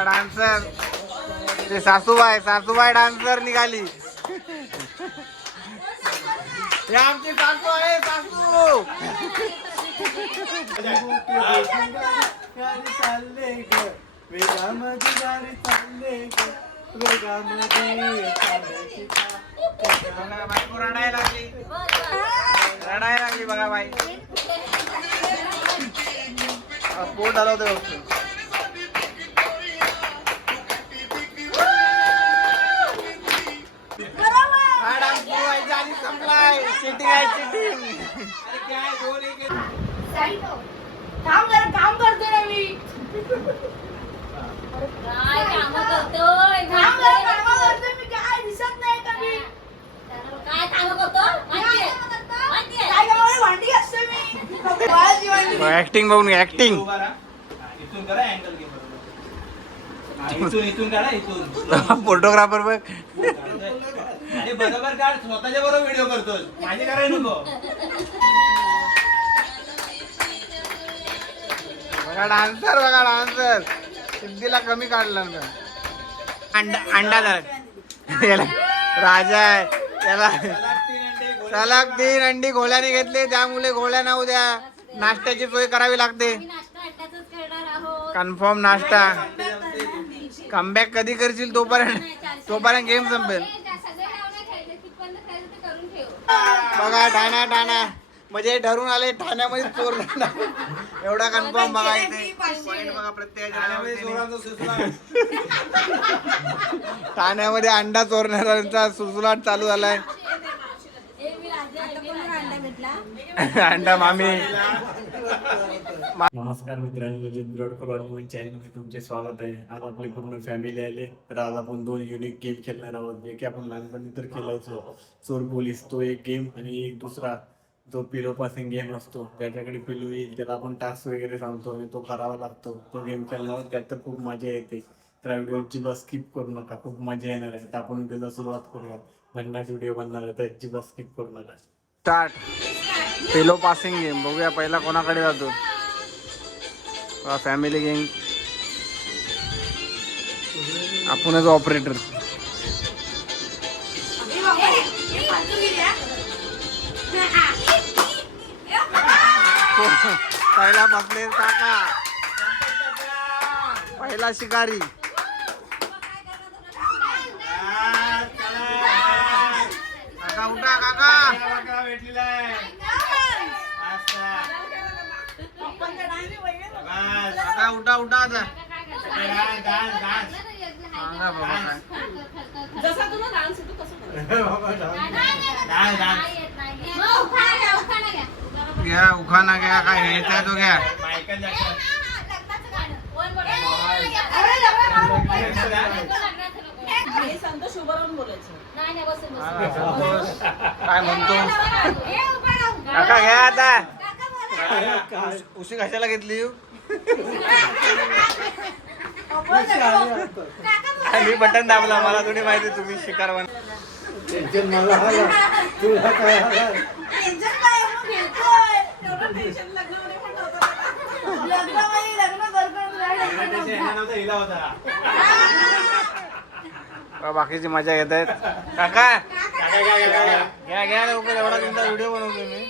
बघा डान्सर ते सासूबाई डान्सर निघाली. हे आमची सासू आहे सासू. गाडी चालले ग वेगामध्ये गाडी चालले ग वेगामध्ये चालले. बायको रडायला लागली बघा बाई. पोट आलं होतं फक्त. काम करते ना मी. काय काम करतोय? काम करतोय मी. काय दिसत नाही का मी? काय काम करतो? काय भांडी असते मी. ऍक्टिंग बघून ऍक्टिंग. इथून करा अँगल घे बरोबर. इथून काढा इथून. फोटोग्राफर बघ. अरे बरोबर काढ. स्वतःच्या बरोबर व्हिडिओ करतोस. माझे करायला नको. बघा डान्सर सिद्धीला कमी काढला ना. अंडा धर राजा आहे त्याला. सलग 3 अंडी घोड्याने घेतले त्यामुळे घोड्या ना उद्या नाश्त्याची सोय करावी लागते. कन्फर्म नाश्ता. कमबॅक कधी करशील तोपर्यंत गेम संपेल. बघा ठाणा म्हणजे ठरून आले ठाण्यामध्ये चोर एवढा कन्फर्म बघा. इथे बघा प्रत्येक ठाण्यामध्ये अंडा चोरणाऱ्यांचा सुळसुळाट चालू झालाय. अंडा मामी. नमस्कार मित्रांनो, चॅनलमध्ये तुमचे स्वागत आहे. आज आपली पूर्ण फॅमिली आले. तर आज आपण 2 युनिक गेम खेळणार आहोत, जे की आपण लहानपणी तर खेळायचो. चोर पोलीस तो एक गेम आणि एक दुसरा जो पिलो पासिंग गेम असतो. त्याच्याकडे पिलू येईल त्याला आपण टास्क वगैरे सांगतो आणि तो करावा लागतो. तो गेम खेळणार त्यात तर खूप मजा येते. तर व्हिडिओची बस स्किप करू नका, खूप मजा येणार आहे. तर आपण त्याला सुरुवात करूया. भन्नाट व्हिडिओ बनणार आहे, त्याची बस स्किप करू नका. स्टार्ट. पेलो पासिंग गेम बघूया पहिला कोणाकडे जातो. Family game. आपणच ऑपरेटर. पहिला बसले काका. पहिला शिकारी. काका उठा काका. भेटलेला आहे. काका उठा आता. जसा तुला डान्स येतो तसं घ्या उखाणा घ्या काय घ्यायचा तो घ्या. काय म्हणतो काका घ्या आता. उशी कशाला घेतली. मी बटन दाबला. मला थोडी माहिती तुम्ही शिकार बन. बाकीची मजा घेत आहेत. काका घ्या लवकर. एवढा तुमचा व्हिडिओ बनवतो मी.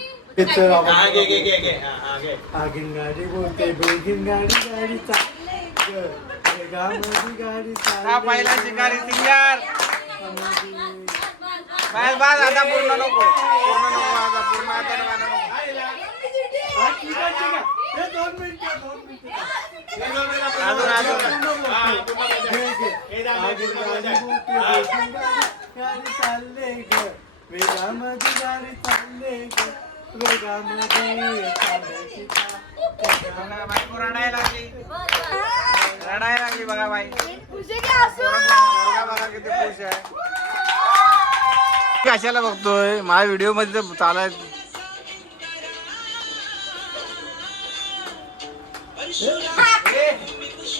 आगीन गाडी बोलते बेगीन गाडी चालले गाडी हा पहिला शिकारी सिंगर. बस आता पूर्ण नको आता पूर्ण आता नको. गाडी चालले ग वेगामध्ये गाडी चालले ग वेगामध्ये चालले. बायको रडायला लागली बघा बाई. बघा किती खुश आहे. कशाला बघतोय माझ्या व्हिडिओ मध्ये चालाय.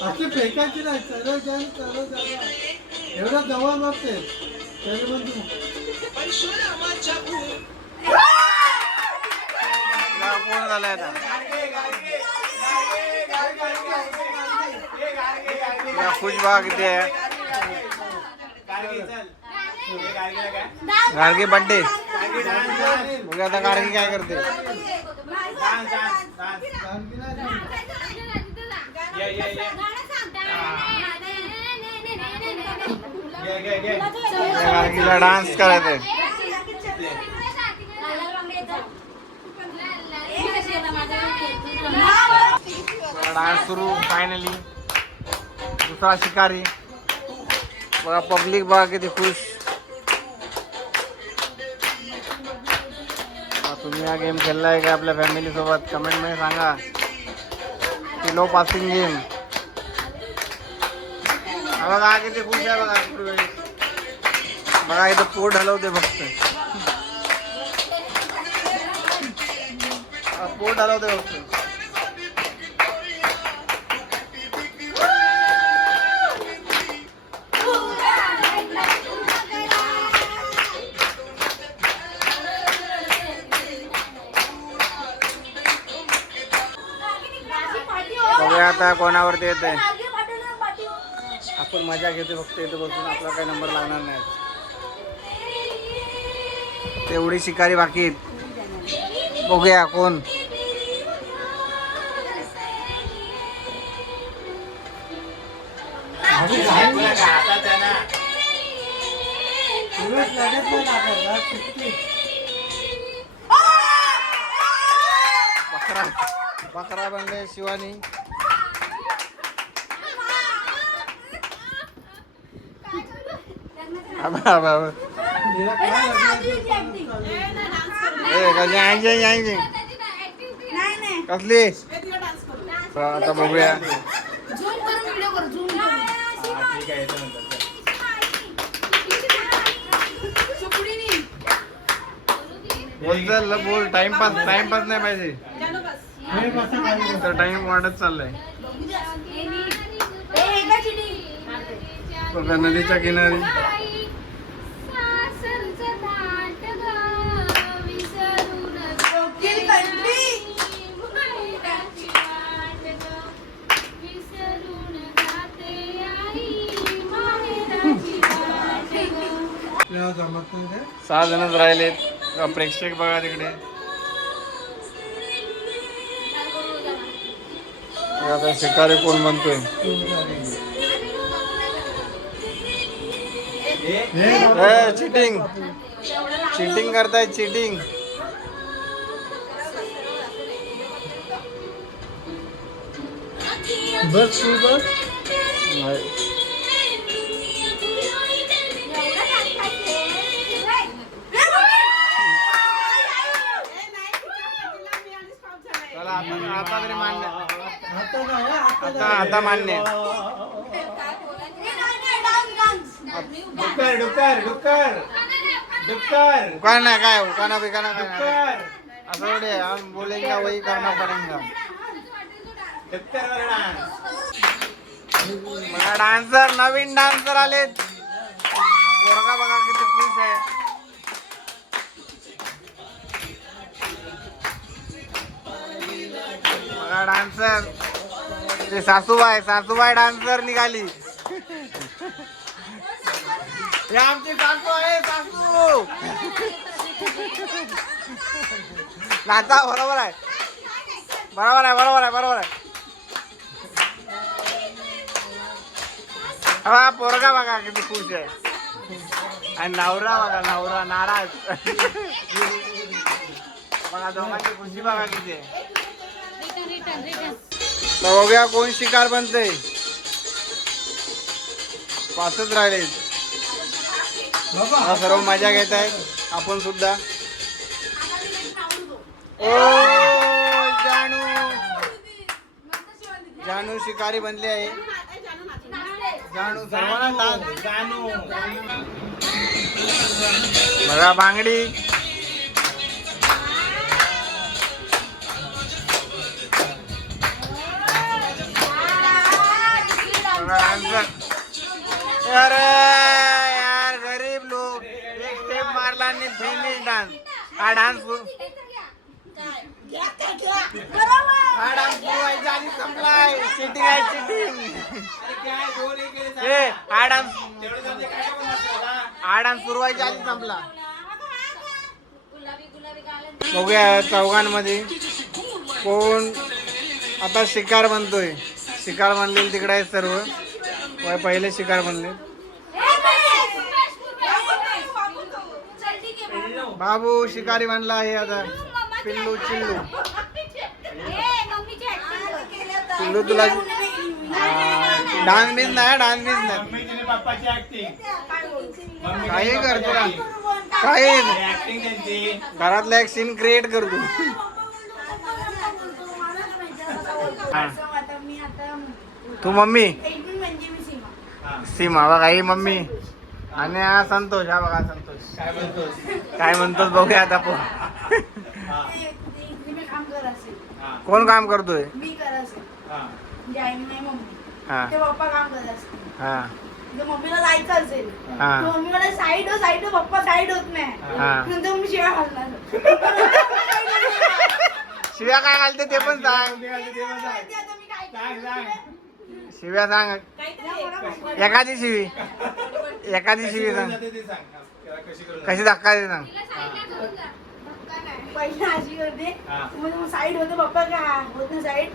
असे फेकायचे नाही. सरळ जा एवढा जवळ बघते तरी पण तू कोण झालाय आता. खुश बघा किती आहे. गार्गी बर्थडे बघा आता गार्गी काय करते. गार्गीला डान्स करायचंय. डान्स सुरू फायनली. दुसरा शिकारी बघा. पब्लिक बघा किती खुश. तुम्ही हा गेम खेळलाय का आपल्या फॅमिली सोबत कमेंट मध्ये सांगा. किलो पासिंग गेम बघा किती खुश आहे बघा. बघा इथं पोट हलवते फक्त. पोट हलवते फक्त. बघूया आता कोणावरती येते. आपण मजा घेतो फक्त इथं बसून. आपला काही नंबर लागणार नाही. तेवढी शिकारी बाकी आहेत. बघूया कोण. बकरा बकरा बनले शिवानी. कसली आता बघूया. बोल टाइमपास नाही पाहिजे. तर टाइम वाढत चाललाय. बघा नदीच्या किनारी सहा जणच राहिलेत. प्रेक्षक बघा तिकडे. आता शिकारी कोण बनतोय. चिटिंग चिटिंग करताय. चिटिंग बस बस. आता तरी मान्य. आता मान्य. उकान है काय. उकाना बिकाना काय असं थोडे. हम बोलेंगे वही करना पड़ेगा. बघा डान्सर. नवीन डान्सर आलेत. पोरगा बघा किती खुश आहे. बघा डान्सर. ते सासूबाई डान्सर निघाली. हे आमची सासू आहे. सासू नाचा. बरोबर आहे. हा पोरगा बघा किती खुश आहे. आणि नवरा बघा. नवरा नाराज. बघा दोघांची खुशी बघा किती आहे. तर बघूया कोण शिकार बनते. 5च राहिले. सर्व मजा घेत आहेत. आपण सुद्धा. ओ जानू शिकारी बनली आहे. जानू सर्वांना बघा बांगडी. अरे यार गरीब लोग. एक स्टेप मारला आणि फिनिश डान्स. हा डान्स हा डान्स सुरू व्हायच्या आधी संपलाय. चिटिंग आहे चिटिंग. हा डान्स सुरू व्हायच्या आधी संपला. बघूया चौघांमध्ये कोण आता शिकार बनतोय. शिकार बनलेले तिकडे आहेत सर्व. पहिले शिकार बनले. बाबू शिकारी बनला आहे आता. पिल्लू चिल्लू पिल्लू तुला डान्स बीस नाही. डान्स बीस नाही काही करतो ना. काही घरातला एक सीन क्रिएट करतो. तू मम्मी सीमा बघा ही मम्मी आणि हा संतोष. हा बघा संतोष काय म्हणतोस बघूया आता. कोण काम करतोय. हा हा मम्मीला जायचं असेल मम्मी मला साईड पप्पा साईड होत नाही. नंतर मी शिवाय घालणार. शिव्या काय घालते ते पण सांग. शिव्या सांग. एखादी शिवी सांग. कशी धक्का दे सांग. पहिले अशी करते मग साईड होते पप्पा काय होत ना साईड.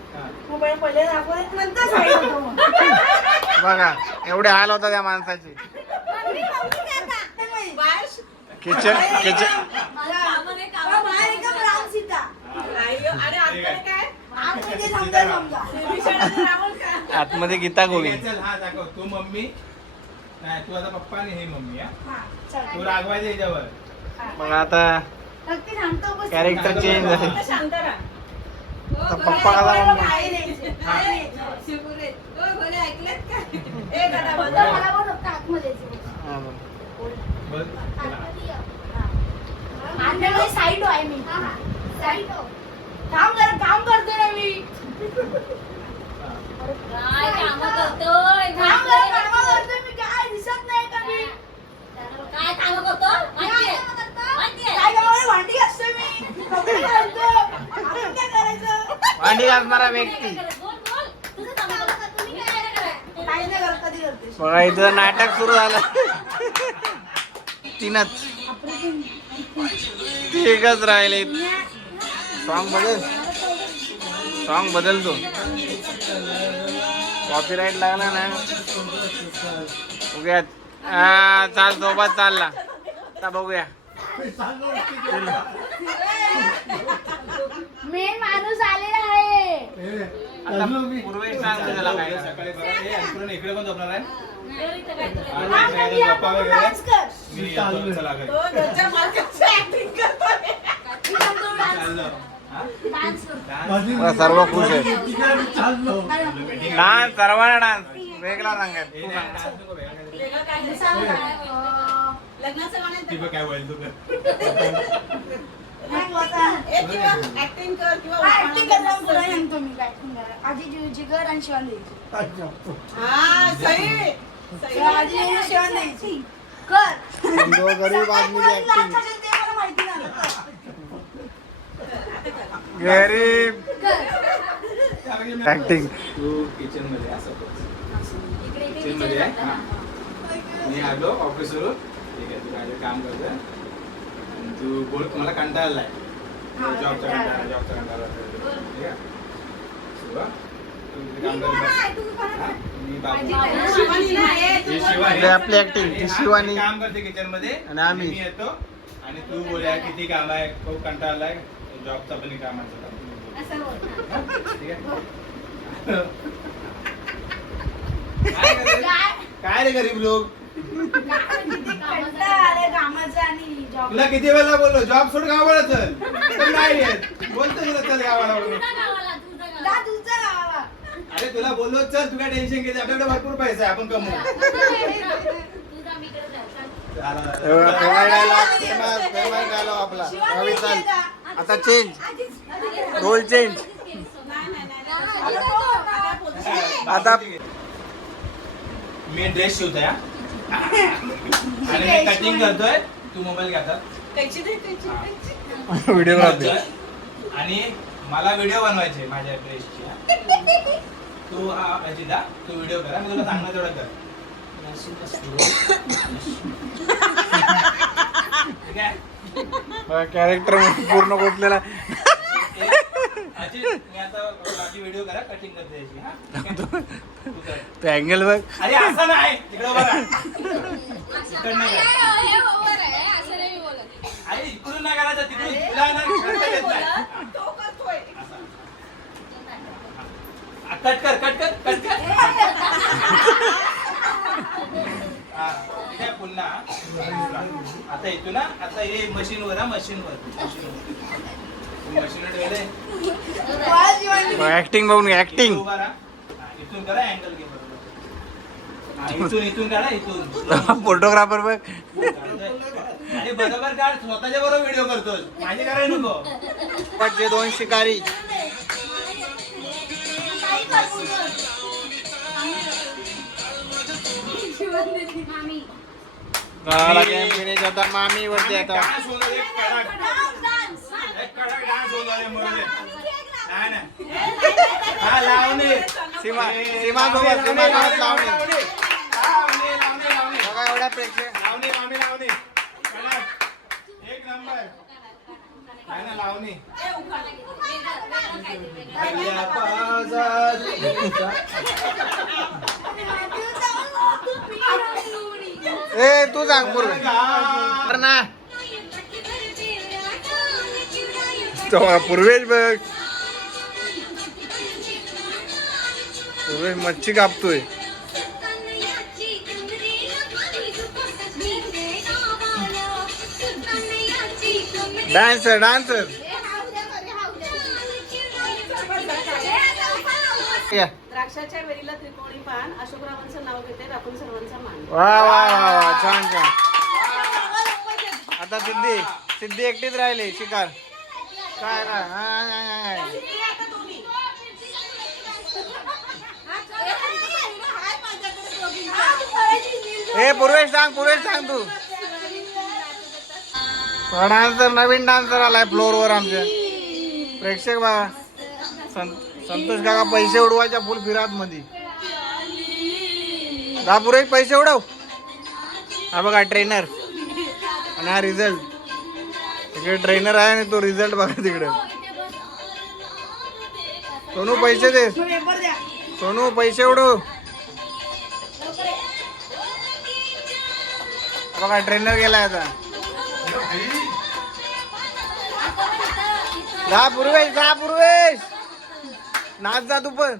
मग पहिले दाखवते नंतर साईड होतो. मग बघा एवढे हाल होता त्या माणसाचे. किचन आतमध्ये गीता गोविंद. तू मम्मी नाही तू आता पप्पा आणि हे मम्मी. तू रागवायचं याच्यावर. मग आता कॅरेक्टर चेंज झाले. पप्पा का साईड आहे मी. काम करते ना मी. काय काम करतोय मी. काय दिसत नाही का मी. काय काम करतो काय भांडी असते मी. काय करायचं भांडी घासणारा व्यक्ती. बघा इथं नाटक सुरू झालं. तीनच एकच राहिले. सॉन्ग बदलतो. कॉपीराईट लागला ना. बघूया चाल सोबत चालला आता. बघूया मेन माणूस आलेला आहे. पूर्वी सांग त्याला काय. सकाळी बघा इकडे पण झोपणार आहे. डान्स कर. मी येतो, चला घरी. सर्व खुश आहे. चाललो. डान्स सर्वांना डान्स वेगळा सांगायचं. हे नाही, डान्स नको वेगळा. लग्नाचं गाणं ती बघ काय बोलतो कर. ऍक्टिंग कर किंवा ऍक्टिंग करणार तुला सांगतो मी काय आजी जिगर आणि शिवान द्यायची. आजी शिवान द्यायची कर. गरीब आदमी ऍक्टिंग. ते मला माहिती नाही. गरीब ऍक्टिंग. तू किचन मध्ये असं किचन मध्ये आहे. हा. मी आलो ऑफिसवरून. ठीक आहे तू काय काम करतोय. आणि तू बोल मला कंटाळा आलाय. जॉबचा कंटाळा. ठीक आहे शिवा तू इथे काम कर. मी बाबू ही शिवा आहे. आपली ऍक्टिंग ती शिवानी काम करते किचन मध्ये आणि आम्ही. मी येतो आणि तू बोलूया किती काम आहे खूप कंटाळा आलाय. जॉबचा पण काम आहे. ठीक आहे काय रे गरीब लोक. तुला किती वेळा बोललो जॉब सोड गावाला चल. नाही बोलतो तुला चल गावाला. अरे तुला बोललो चल तू काय टेन्शन घेते. आपल्याकडे भरपूर पैसा आहे आपण कमवू. डायलॉग आपला चाल. आता चेंज रोल चेंज. आता मी ड्रेस शिवतोय आणि मी कटिंग करतोय. तू मोबाईल घेतात व्हिडिओ आणि मला व्हिडिओ बनवायचे माझ्या ड्रेसची. तू अजिता तू व्हिडिओ करा मी तुला सांगणार तेवढं कर. ठीक आहे. कॅरेक्टर पूर्ण गोठलेला. अजित मी आता माझी व्हिडिओ करा कटिंग करते याची. हा ठीक आहे? तू कर. तो अँगल बघ. अरे असं नाही तिकडे बघा. इकडनं कर. अरे इकडून नाही करायचं तिकडून तुला ना करता येत नाही. तो करतोय. असं. कट कर कट कर कट कर. हा, ठीक आहे पुन्हा आता इथून ना आता हे मशीनवर मशीनवर ठेवले. ऍक्टिंग बघून ऍक्टिंग. उभा राहा. हा, इथून करा अँगल घे बरोबर. हा, इथून काढा इथून. फोटोग्राफर बघ. अरे बरोबर काढ स्वतःच्या बरोबर व्हिडिओ करतोस माझी करायला नको. जे 2 शिकारी आता मामी वरती आता डान्स होणार एक कडक डान्स होणार आहे म्हणून. नाही नाही. हा लावणे सीमा सोबत लावणी. लावणे बघा एवढ्या प्रेक्षक. लावणी मामी लावणी कडक एक नंबर आहे ना लावणी. ए तू सांग पूर्व ना. पूर्वेश बघ. पूर्वेश मच्छी कापतोय. Dancer dancer. द्राक्षाच्या वेलीला त्रिकोणी पान अशोकरावांचं नाव घेते राखून सर्वांचा मान. वा वा वा छान छान. आता सिद्धी एकटीच राहिली शिकार. काय ए पूर्वेश सांग तू. डान्सर नवीन डान्सर आलाय फ्लोअरवर आमच्या. प्रेक्षक बघा संतोष काका पैसे उडवायच्या फुल फिरात मध्ये. पूर्वेश पैसे उडव. हा बघा ट्रेनर आणि हा रिझल्ट. तिकडे ट्रेनर आहे आणि तो रिझल्ट बघा तिकडे. सोनू पैसे दे. सोनू पैसे उडव. बघा ट्रेनर गेलाय आता. जा पूर्वेश नाच जा तू पण.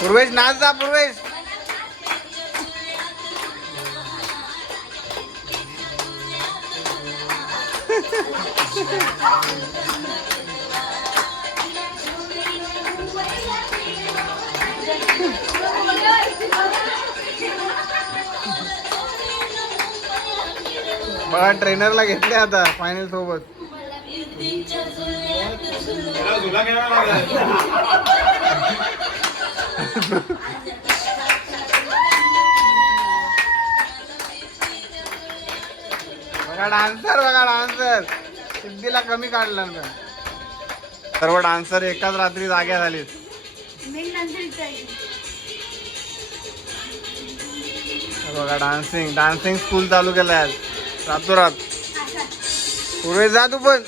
पूर्वेश नाच जा पूर्वेश. बघा ट्रेनरला घेतले आता फायनल सोबत. झुला खेळायला लागला. बघा डान्सर सिद्धीला कमी काढलं ना. सर्व डान्सर एकाच रात्री जाग्या झालीत. बघा डान्सिंग स्कूल चालू केलं आज रातोरात. पूर्वी जा तू पण.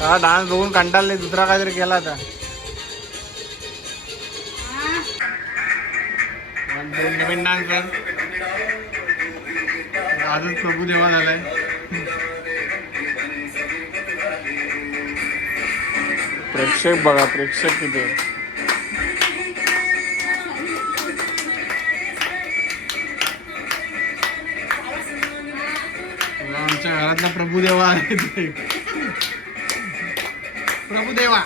हा डान्स बघून कंटाळले दुसरा काहीतरी केला आता. नवीन डान्सर आजच प्रभुदेवा झालाय. प्रेक्षक बघा किती. आमच्या घरातला प्रभुदेवा आहे ते. प्रभुदेवा.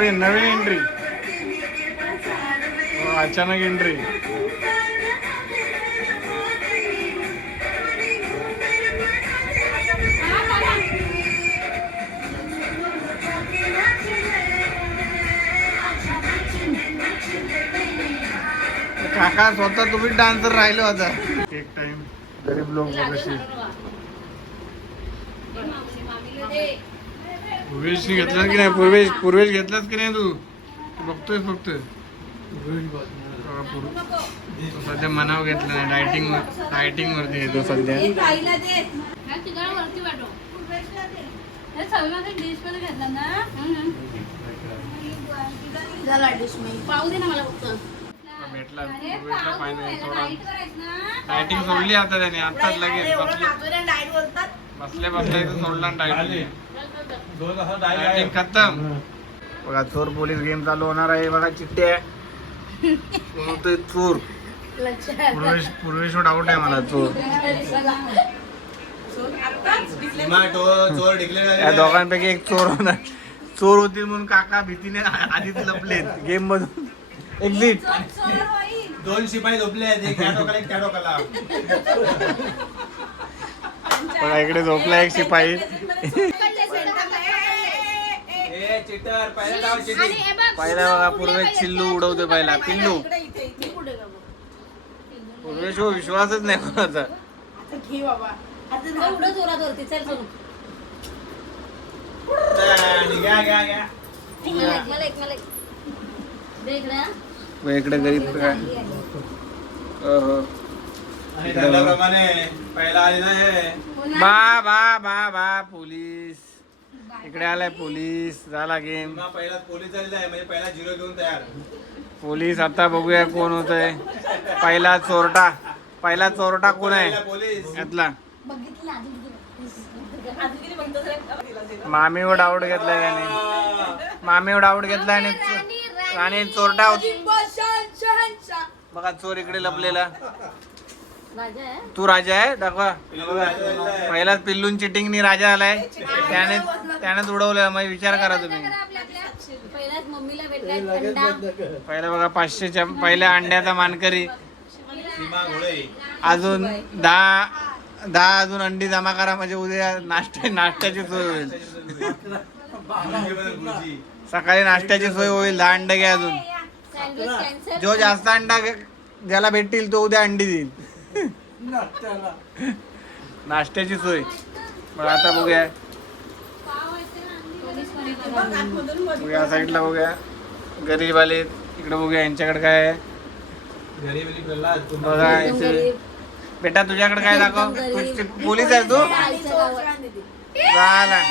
नवीन एंट्री. अचानक एंट्री. काका स्वतः तुम्ही डान्सर राहिलो आता. एक टाइम गरीब लोक बघशी. पूर्वेशनी घेतलास की नाही? पूर्वेश घेतलास की नाही तू? बघतोय फक्त तो सध्या मनाव घेतला नाही. डायटिंग वरती येतो सध्या. पाहू दे ना मला फक्त. भेटला पूर्वेशला पाहिजे थोडा. डायटिंग सोडली आता त्याने. आताच लगेच बसल्या इथं सोडला डायटिंग. डायटिंग खतम. बघा चोर पोलीस गेम चालू होणार आहे. बघा चिट्टे कोण होतोय चोर. पूर्वेशवर डाऊट आहे मला. चोर चोर डिक्लेअर या दोघांपैकी एक चोर होणार. चोर होतील म्हणून काका भीतीने आधीच लपलेत गेम मधून. एक्झिट. 2 शिपाई झोपले आहेत. एक त्या टोकाला एक त्या टोकाला. बघा इकडे झोपला एक शिपाई. ए चिटर पहिला डाव चिटिंग. पहिला बघा पूर्वेश चिल्लू उडवतोय. पहिला पिल्लू. पूर्वेश हो विश्वासच नाही कोणाचा. घे बाबा एवढं जोरात वरती चल सोनू. घ्या. मला एक देख ना. इकडे गरीब काय. आणि ठरल्याप्रमाणे पहिला आलेला आहे. बा पोलीस. इकडे आलाय पोलीस. झाला गेम. पहिला पोलीस झालेला आहे म्हणजे पहिला 0 घेऊन तयार. पोलीस आता बघूया कोण होतंय. पहिला चोरटा कोण आहे पोलीस यातला. बघितलं मामीवर डाऊट घेतलाय त्याने. आणि चोरटा बघा चोर इकडे लपलेला. राजा आहे. तू राजा आहे दाखवा. पहिलाच पिल्लून चिटिंगनी राजा आलाय. त्यानेच उडवलं. मग विचार करा तुम्ही. पहिलाच मम्मीला भेटलाय अंडा. पहिला बघा 500च्या पहिल्या अंड्याचा मानकरी. सीमा घोडे. अजून 10 अजून अंडी जमा करा म्हणजे उद्या नाश्त्याची सोय होईल. गुरुजी. सकाळी नाश्त्याची सोय होईल. 10 अंडे घ्या अजून. Sandwich cancer. जो जास्त अंडा ज्याला भेटतील तो उद्या अंडी देईल. नाश्त्याची सोय. मग आता बघूया. या साईडला बघूया गरीब आले. इकडे बघूया यांच्याकडे काय आहे. गरीबी प्रल्हाद. बघा इथे. बेटा तुझ्याकडे काय दाखव. तू पोलीस आहे तू. झाला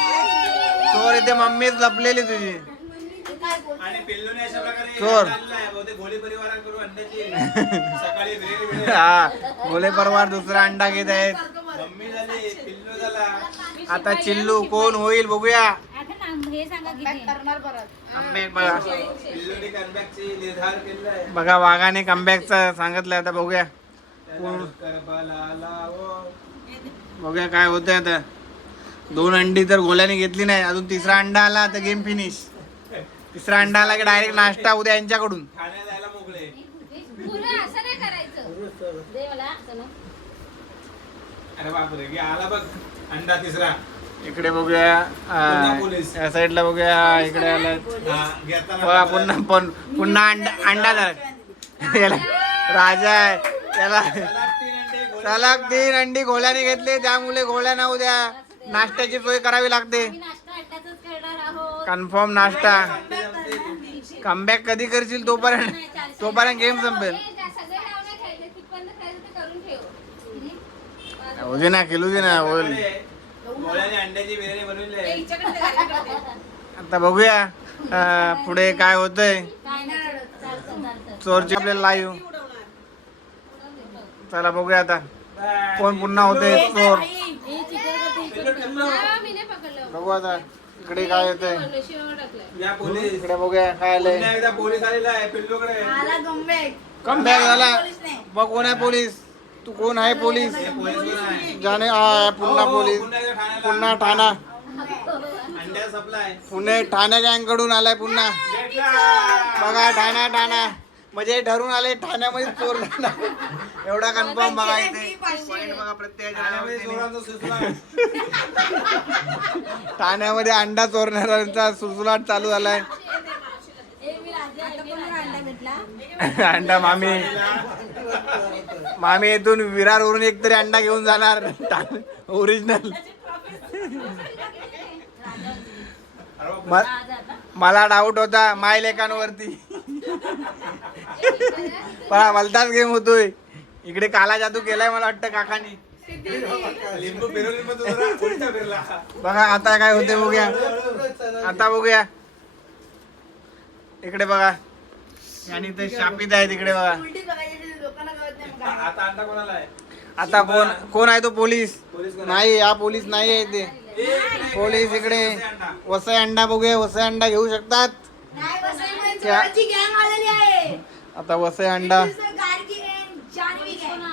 चोर इथे मम्मीच लपलेली तुझी. आणि पिल्लूने अशा प्रकारे चोर. आणलेला आहे. बहुतेक घोडे परिवाराकडून अंड्याची सकाळी बिर्याणी मिळेल. हा भोले परवार दुसरा अंडा घेत आहेत. मम्मी झाली पिल्लू झाला. आता चिल्लू कोण होईल बघूया. हे सांगा किती करणार परत. कमबॅक बघा. पिल्लूने कमबॅकची निर्धार केलेला आहे. बघा वाघाने कमबॅकचा सांगितलं. आता बघूया बघूया काय होतंय आता. 2 अंडी तर गोल्याने घेतली नाही. अजून तिसरा अंडा आला तर गेम फिनिश. तिसरा अंडा आला की डायरेक्ट नाश्ता उद्या यांच्याकडून. ठाण्याला जायला मोकळे. पुरं असं नाही करायचं. दे मला सोनू. अरे बापरे घे आला बघ अंडा तिसरा. इकडे बघूया. पोलीस. या साईडला बघूया. इकडे आला हा, घेताना बघा पुन्हा अंडा धर. राजा आहे त्याला. सलग 3 अंडी घोड्याने घेतले. त्यामुळे घोड्याना उद्या नाश्त्याची सोय करावी लागते. मी नाश्ता अंड्याचाच करणार आहोत. कन्फर्म नाश्ता. कमबॅक कधी करशील तोपर्यंत गेम संपेल. सगळे नाव नाही खायचं. कितपर्यंत खायचं ते करून ठेव. होऊ दे ना खेळू दे ना होईल. गोळ्याने अंड्याची बिर्याणी बनवली आहे. आता बघूया पुढे काय होतंय. काय नाही चालतं. चोरची आपल्याला लाईव्ह. चला बघूया आता कोण पुन्हा होते चोर. हे चिकन मी नाही पकडलं. बघू आता इकडे काय येतंय. शिवावर टाकलंय. या पोलीस. इकडे बघूया काय आलंय. पुन्हा एकदा पोलीस आलेला आहे पिल्लूकडे. आला कमबॅक. कमबॅक झाला. बघ कोण आहे पोलीस. तू कोण आहे पोलीस. पोलीस कोण आहे? जाणे पुन्हा पोलीस. पुन्हा एकदा ठाण्याला. पुन्हा ठाणा. अंड्या सप्लाय पुणे ठाणे गँग कडून आलाय पुन्हा. बघा ठाणा म्हणजे ठरून आले ठाण्यामध्ये चोर झाला. एवढा कन्फर्म बघा इथे पॉइंट बघा प्रत्येक ठाण्यामध्ये अंडा चोरणाऱ्यांचा सुळसुळाट चालू झालाय. अंडा मामी इथून विरारवरून एक तरी अंडा घेऊन जाणार ओरिजिनल. मला डाऊट होता माय लेखांवरती. पण भलताच गेम होतोय. इकडे काला जादू केलाय मला वाटतं काकानी. लिंबू फिरवली. बघा आता काय होते बघूया. आता बघूया इकडे बघा. आणि ते शापित आहे तिकडे बघा. उलटी करायची लोकांना कळत नाही मग काय. आता अंडा कोणाला आहे? आता कोण आहे तो पोलीस? पोलीस कोण आहे? नाही हा पोलीस नाही आहे ते. पोलीस इकडे वसई अंडा बघूया. वसई अंडा घेऊ शकतात. नाही वसईमध्ये क्या? चोराची गँग आलेली आहे. आता वसई अंडा गाडगी गँग, जानवी गँग.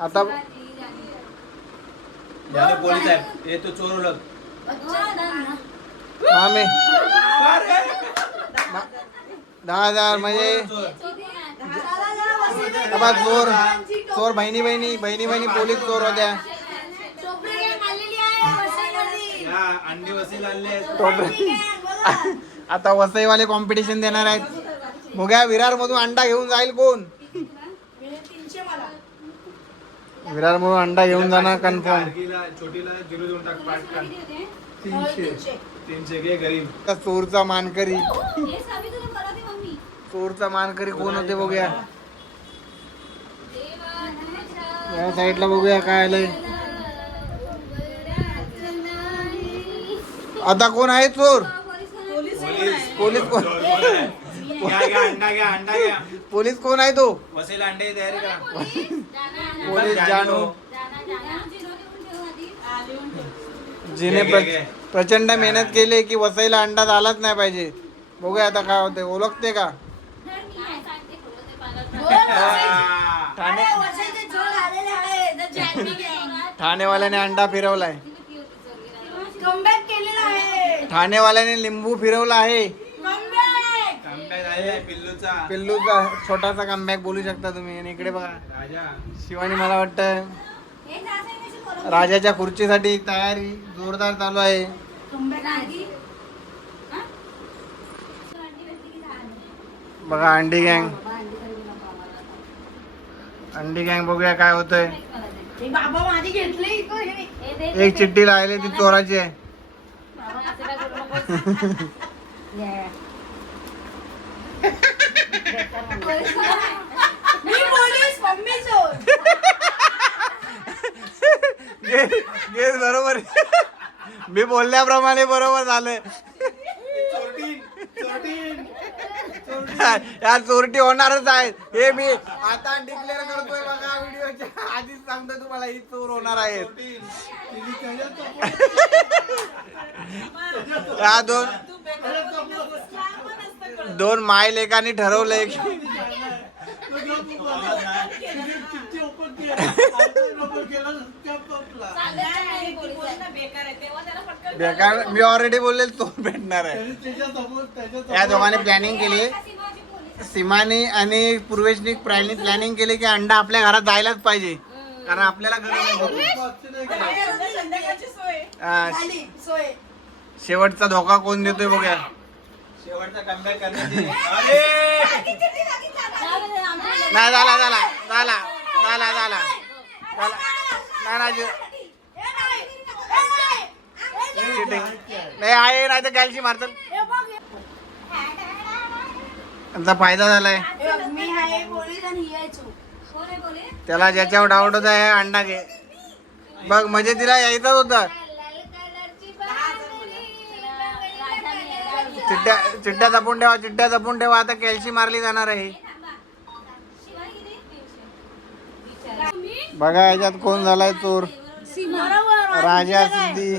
आता याला पोलीस आहे. हे तो चोर ओळख. मामी 10,000 म्हणजे बाबा चोर बहिणी पोलीस चोर होत्या. टोपरे गँग आलेली आहे वसईमध्ये. या अंडी वसील आणले. टोपराची गँग बघा. आता वसईवाले कॉम्पिटिशन देणार आहेत. बघ्या विरार मधून अंडा घेऊन जाईल कोण? 300 मला. विरार मधून अंडा घेऊन जाणार कन्फर्म. गाडगीला छोटीला 0 देऊन टाक. पाठ काढ. 300. 300 घे गरीब. चोरचा मानकरी. चोरचा मानकरी कोण होते बघूया. या साईडला बघूया काय आलंय. आता कोण आहे चोर? पोलीस कोण? अंडा घ्या. पोलीस कोण आहे तो? वसील अंडे तयारी करा. पोलीस जानू जिने प्रचंड मेहनत केली की वसईला अंडा आलाच नाही पाहिजे. बघूया आता काय होते. ओळखते का? ठाणे वसईचे चोर आलेले आहे. The जानवी गँग. ठाणेवाल्याने अंडा फिरवलाय. कमबॅक केलेला आहे. ठाणेवाल्याने लिंबू फिरवला आहे. कमबॅक. कमबॅक झालेला आहे पिल्लूचा. पिल्लूचा छोटासा कमबॅक बोलू शकता तुम्ही. आणि इकडे बघा राजा शिवानी मला वाटतं राजाच्या खुर्चीसाठी तयारी जोरदार चालू आहे. बघा अंडी गँग बघूया काय होतंय. हे बाबा माझी घेतली इकडे हे. एक चिठ्ठी राहिली ती चोराची आहे. मी पोलीस मम्मी चोर. गेस बरोबर. मी बोलल्याप्रमाणे बरोबर झालंय. या चोरटी होणारच आहे. हे मी आता डिक्लेअर करतोय बघा व्हिडिओच्या आधीच सांगतोय तुम्हाला ही चोर होणार आहे. या दोन माय लेकांनी ठरवलंय की बेकार. मी ऑलरेडी बोलले चोर भेटणार आहे. या दोघांनी प्लॅनिंग केली. सीमाने आणि पूर्वेशनी प्लॅनिंग केली की अंडा आपल्या घरात जायलाच पाहिजे. कारण आपल्याला शेवटचा धोका कोण देतोय बघूया. शेवटचा कमबॅक करण्याची. नाही झाला नाही आहे. नाही तर गॅलची मारतात. त्यांचा फायदा झालाय. मी आहे पोलीस आणि ही आहे चोर. त्याला ज्याच्यावर डाऊट होता आहे अंडा घे. बघ म्हणजे तिला यायचंच होतं. चिट्ट्या जपून ठेवा. आता कॅल्शी मारली जाणार आहे. बघा याच्यात कोण झालाय चोर. राजा सिद्धी,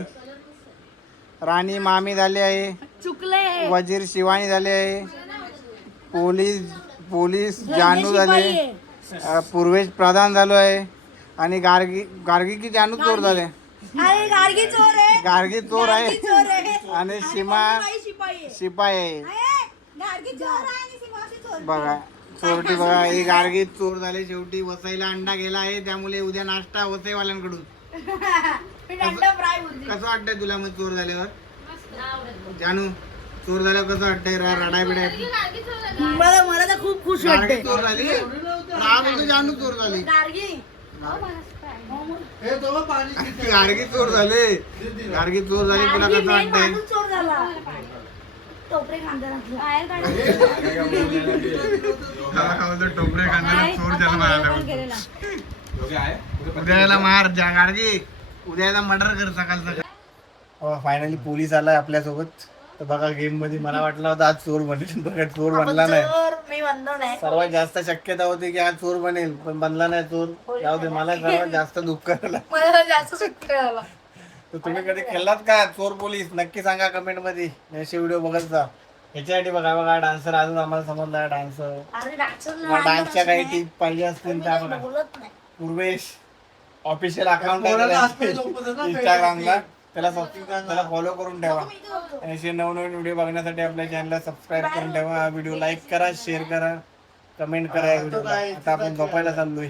राणी मामी झाली आहे. चुकले. वजीर शिवानी झाले आहे. पोलीस जानू झाले. पूर्वेश प्रधान झालो आहे. आणि गार्गी की जानू चोर झाले. अरे गार्गी चोर आहे गार्गी चोर गार्गी चोर आहे आहे आणि सीमा बाई शिपाई आहे. शिपाई आहे. आहे, गार्गी चोर आहे आणि सीमाशी चोर. बघा चोरटी बघा ही गार्गी चोर झाले शेवटी. वसईला अंडा गेला आहे त्यामुळे उद्या नाश्ता वसईवाल्यांकडून. मी अंडा फ्राय बोलते. कसं वाटतंय तुला मग चोर झाल्यावर जानू? चोर झाल्यावर कसं वाटतंय? रडाय बिडाय मला मला तर खूप खुश गार्गी वाटते चोर झाली. राहा बोलतो जानू चोर झाली. गार्गी हे तो पाणी पिते. गार्गी चोर झाले. गार्गी चोर झाली. तुला गार्गी कसं main वाटतंय? माणूस चोर झाला टोपरे खांदा बाहेर काढा. टोपरे खाण्याला चोर झाला म्हणाला. केलेला. दोघे आहे उद्या याला मार जा गाडगी. उद्या याला मर्डर कर सकाळ सकाळ. फायनली पोलीस आलाय आपल्यासोबत. तर बघा गेम मध्ये मला वाटलं होतं आज चोर बनेल. बघा चोर बनला नाही. चोर मी बनलो नाही सर्वात जास्त शक्यता होती की आज चोर बनेल पण बनला नाही चोर. जाऊ दे मला सर्वात जास्त दुःख झालं. मला जास्त सुट्टी झाला तर तुम्ही कधी खेळलात का चोर पोलीस? नक्की सांगा कमेंट मध्ये. असे व्हिडिओ बघत जा. ह्याच्यासाठी बघा डान्सर अजून आम्हाला समजला डान्सर. अरे डान्सर डान्सच्या काही टिप पाहिजे असतील त्या बघा. बोलत नाही पूर्वेश ऑफिशियल अकाउंट पोराला आहे आजकाल झोपवतात ना, इंस्टाग्रामला. त्याला त्याला फॉलो करून ठेवा. मी इथे बघतो. असे नवनवीन व्हिडिओ बघण्यासाठी आपल्या चॅनलला सबस्क्राईब करून ठेवा. व्हिडिओ लाईक करा, शेअर करा, कमेंट करा. या व्हिडिओला आता आपण झोपायला चाललोय.